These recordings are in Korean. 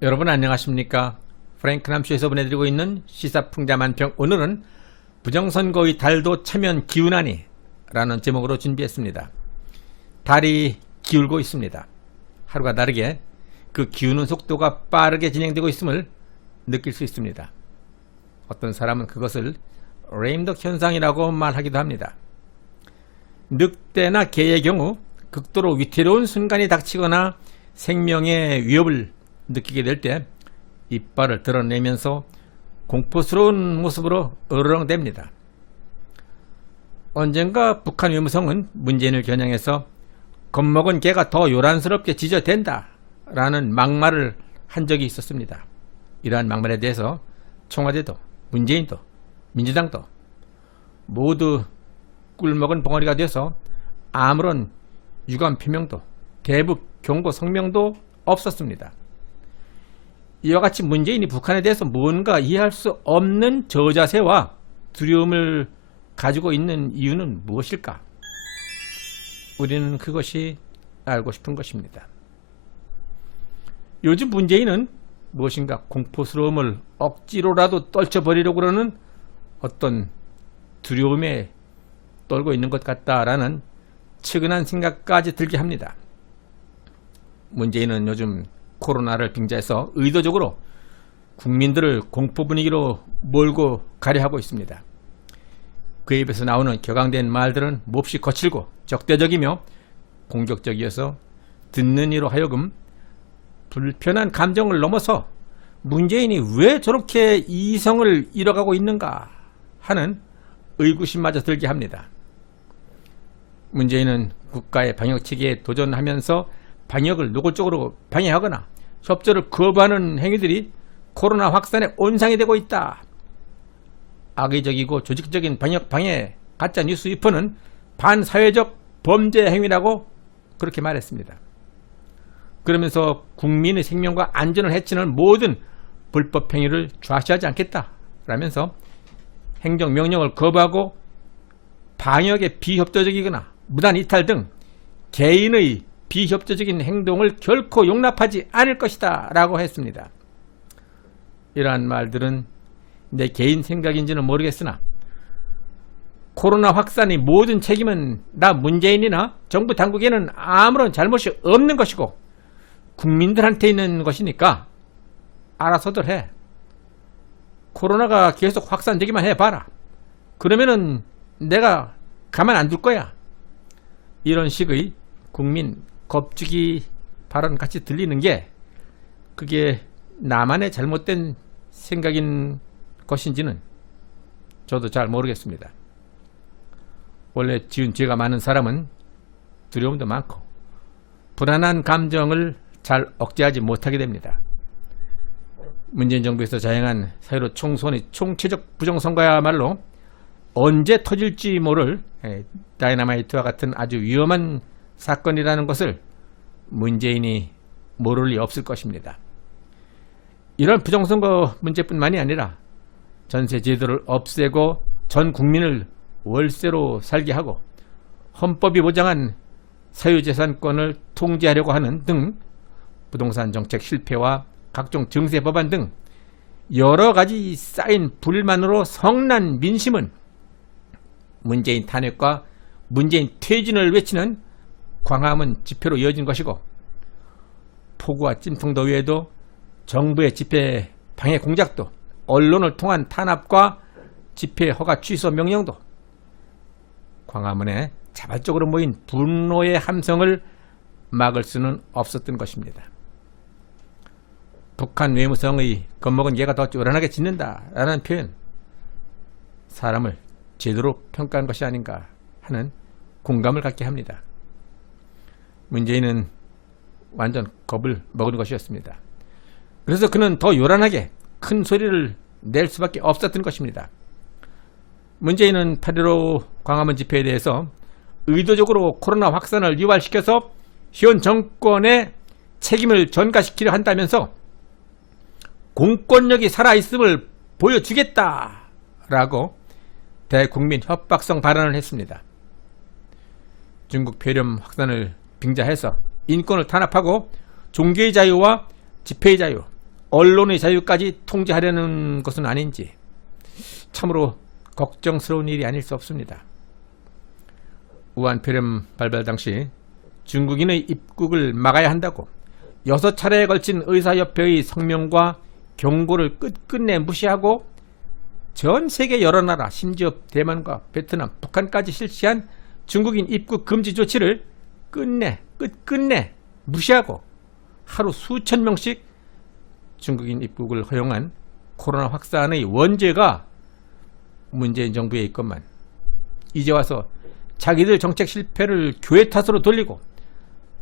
여러분 안녕하십니까? 프랭크남쇼에서 보내드리고 있는 시사풍자만평, 오늘은 부정선거의 달도 체면 기운하니 라는 제목으로 준비했습니다. 달이 기울고 있습니다. 하루가 다르게 그 기우는 속도가 빠르게 진행되고 있음을 느낄 수 있습니다. 어떤 사람은 그것을 레임덕 현상이라고 말하기도 합니다. 늑대나 개의 경우 극도로 위태로운 순간이 닥치거나 생명의 위협을 느끼게 될 때 이빨을 드러내면서 공포스러운 모습으로 으르렁댑니다. 언젠가 북한 외무성은 문재인을 겨냥해서 겁먹은 개가 더 요란스럽게 짖어댄다 라는 막말을 한 적이 있었습니다. 이러한 막말에 대해서 청와대도 문재인도 민주당도 모두 꿀먹은 벙어리가 되어서 아무런 유감 표명도 대북 경고 성명도 없었습니다. 이와 같이 문재인이 북한에 대해서 뭔가 이해할 수 없는 저자세와 두려움을 가지고 있는 이유는 무엇일까? 우리는 그것이 알고 싶은 것입니다. 요즘 문재인은 무엇인가 공포스러움을 억지로라도 떨쳐버리려고 그러는 어떤 두려움에 떨고 있는 것 같다라는 측은한 생각까지 들게 합니다. 문재인은 요즘 코로나를 빙자해서 의도적으로 국민들을 공포 분위기로 몰고 가려 하고 있습니다. 그의 입에서 나오는 격앙된 말들은 몹시 거칠고 적대적이며 공격적이어서 듣는 이로 하여금 불편한 감정을 넘어서 문재인이 왜 저렇게 이성을 잃어가고 있는가 하는 의구심마저 들게 합니다. 문재인은 국가의 방역체계에 도전하면서 방역을 노골적으로 방해하거나 협조를 거부하는 행위들이 코로나 확산의 온상이 되고 있다. 악의적이고 조직적인 방역 방해, 가짜 뉴스 유포는 반사회적 범죄 행위라고 그렇게 말했습니다. 그러면서 국민의 생명과 안전을 해치는 모든 불법 행위를 좌시하지 않겠다 라면서 행정명령을 거부하고 방역에 비협조적이거나 무단 이탈 등 개인의 비협조적인 행동을 결코 용납하지 않을 것이다 라고 했습니다. 이러한 말들은 내 개인 생각인지는 모르겠으나 코로나 확산의 모든 책임은 나 문재인이나 정부 당국에는 아무런 잘못이 없는 것이고 국민들한테 있는 것이니까 알아서들 해. 코로나가 계속 확산되기만 해봐라. 그러면은 내가 가만 안 둘 거야. 이런 식의 국민 겁주기 발언 같이 들리는 게 그게 나만의 잘못된 생각인 것인지는 저도 잘 모르겠습니다. 원래 지은 죄가 많은 사람은 두려움도 많고 불안한 감정을 잘 억제하지 못하게 됩니다. 문재인 정부에서 자행한 사회로 총선의 총체적 부정선거야말로 언제 터질지 모를 다이너마이트와 같은 아주 위험한 사건이라는 것을 문재인이 모를 리 없을 것입니다. 이런 부정선거 문제뿐만이 아니라 전세 제도를 없애고 전 국민을 월세로 살게 하고 헌법이 보장한 사유재산권을 통제하려고 하는 등 부동산 정책 실패와 각종 증세 법안 등 여러 가지 쌓인 불만으로 성난 민심은 문재인 탄핵과 문재인 퇴진을 외치는 광화문 집회로 이어진 것이고 폭우와 찜통도 외에도 정부의 집회 방해 공작도 언론을 통한 탄압과 집회 허가 취소 명령도 광화문에 자발적으로 모인 분노의 함성을 막을 수는 없었던 것입니다. 북한 외무성의 겁먹은 개가 더 쪼란하게 짖는다라는 표현, 사람을 제대로 평가한 것이 아닌가 하는 공감을 갖게 합니다. 문재인은 완전 겁을 먹은 것이었습니다. 그래서 그는 더 요란하게 큰 소리를 낼 수밖에 없었던 것입니다. 문재인은 8.15 광화문 집회에 대해서 의도적으로 코로나 확산을 유발시켜서 현 정권의 책임을 전가시키려 한다면서 공권력이 살아있음을 보여주겠다라고 대국민 협박성 발언을 했습니다. 중국 폐렴 확산을 빙자해서 인권을 탄압하고 종교의 자유와 집회의 자유, 언론의 자유까지 통제하려는 것은 아닌지 참으로 걱정스러운 일이 아닐 수 없습니다. 우한 폐렴 발발 당시 중국인의 입국을 막아야 한다고 6차례에 걸친 의사협회의 성명과 경고를 끝끝내 무시하고 전 세계 여러 나라, 심지어 대만과 베트남, 북한까지 실시한 중국인 입국 금지 조치를 끝끝내 무시하고 하루 수천 명씩 중국인 입국을 허용한 코로나 확산의 원죄가 문재인 정부에 있건만 이제 와서 자기들 정책 실패를 교회 탓으로 돌리고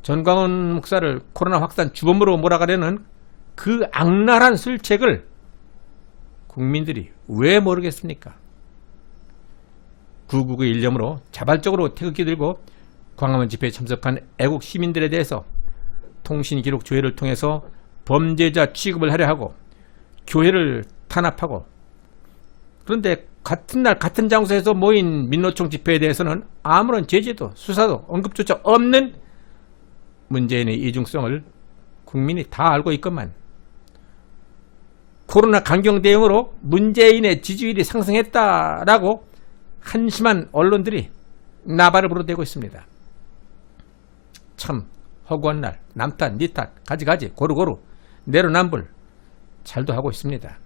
전광훈 목사를 코로나 확산 주범으로 몰아가려는 그 악랄한 술책을 국민들이 왜 모르겠습니까? 9.19의 일념으로 자발적으로 태극기 들고 광화문 집회에 참석한 애국 시민들에 대해서 통신기록 조회를 통해서 범죄자 취급을 하려 하고 교회를 탄압하고, 그런데 같은 날 같은 장소에서 모인 민노총 집회에 대해서는 아무런 제재도 수사도 언급조차 없는 문재인의 이중성을 국민이 다 알고 있건만 코로나 강경 대응으로 문재인의 지지율이 상승했다라고 한심한 언론들이 나발을 불어대고 있습니다. 참 허구한 날, 남 탓, 니 탓, 가지가지, 고루고루, 내로남불 잘도 하고 있습니다.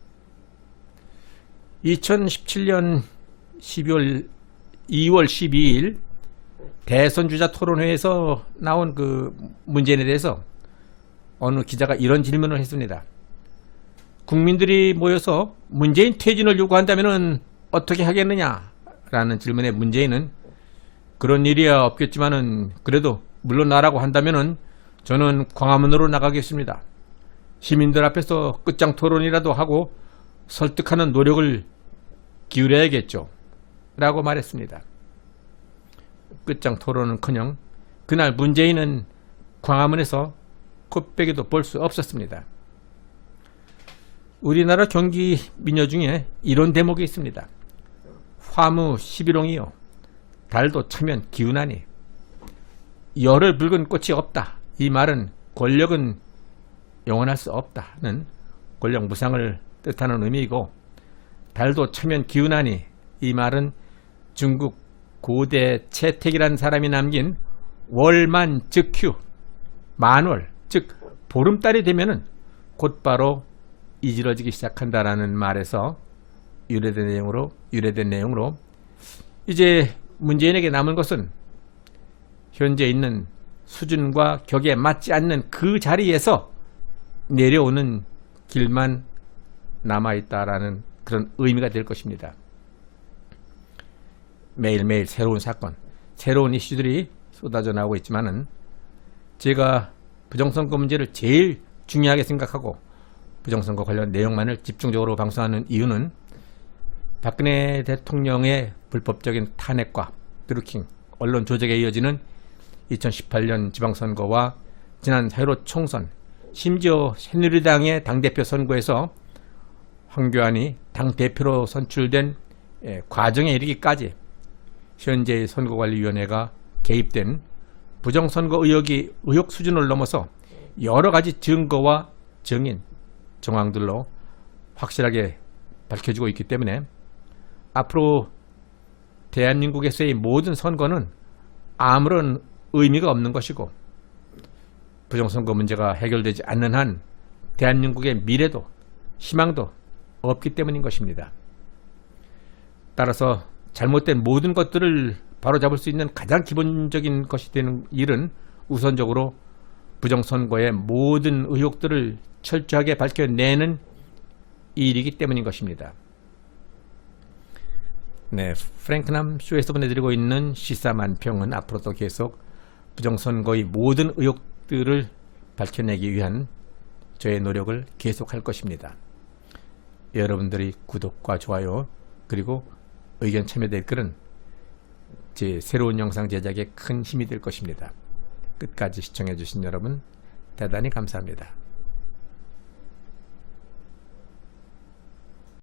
2017년 2월 12일 대선주자 토론회에서 나온 그 문재인에 대해서 어느 기자가 이런 질문을 했습니다. 국민들이 모여서 문재인 퇴진을 요구한다면 어떻게 하겠느냐? 라는 질문에 문재인은 그런 일이야 없겠지만은 그래도 물러나라고 한다면은 저는 광화문으로 나가겠습니다. 시민들 앞에서 끝장 토론이라도 하고 설득하는 노력을 기울여야겠죠. 라고 말했습니다. 끝장 토론은커녕 그날 문재인은 광화문에서 코빼기도 볼 수 없었습니다. 우리나라 경기 민요 중에 이런 대목이 있습니다. 화무 11홍이요 달도 차면 기운하니 열을 붉은 꽃이 없다. 이 말은 권력은 영원할 수 없다는 권력 무상을 뜻하는 의미이고, 달도 차면 기운하니 이 말은 중국 고대 채택이라는 사람이 남긴 월만 즉휴 만월, 즉 보름달이 되면은 곧바로 이지러지기 시작한다라는 말에서 유래된 내용으로 이제 문재인에게 남은 것은 현재 있는 수준과 격에 맞지 않는 그 자리에서 내려오는 길만 남아있다라는 그런 의미가 될 것입니다. 매일매일 새로운 사건, 새로운 이슈들이 쏟아져 나오고 있지만은 제가 부정선거 문제를 제일 중요하게 생각하고 부정선거 관련 내용만을 집중적으로 방송하는 이유는 박근혜 대통령의 불법적인 탄핵과 드루킹, 언론 조작에 이어지는 2018년 지방선거와 지난 4.15 총선, 심지어 새누리당의 당대표 선거에서 황교안이 당대표로 선출된 과정에 이르기까지 현재의 선거관리위원회가 개입된 부정선거 의혹이 의혹 수준을 넘어서 여러 가지 증거와 정인, 정황들로 확실하게 밝혀지고 있기 때문에 앞으로 대한민국에서의 모든 선거는 아무런 의미가 없는 것이고 부정선거 문제가 해결되지 않는 한 대한민국의 미래도 희망도 없기 때문인 것입니다. 따라서 잘못된 모든 것들을 바로잡을 수 있는 가장 기본적인 것이 되는 일은 우선적으로 부정선거의 모든 의혹들을 철저하게 밝혀내는 일이기 때문인 것입니다. 네, 프랭크남 쇼에서 보내드리고 있는 시사만평은 앞으로도 계속 부정선거의 모든 의혹들을 밝혀내기 위한 저의 노력을 계속할 것입니다. 여러분들의 구독과 좋아요 그리고 의견 참여 댓글은 제 새로운 영상 제작에 큰 힘이 될 것입니다. 끝까지 시청해 주신 여러분 대단히 감사합니다.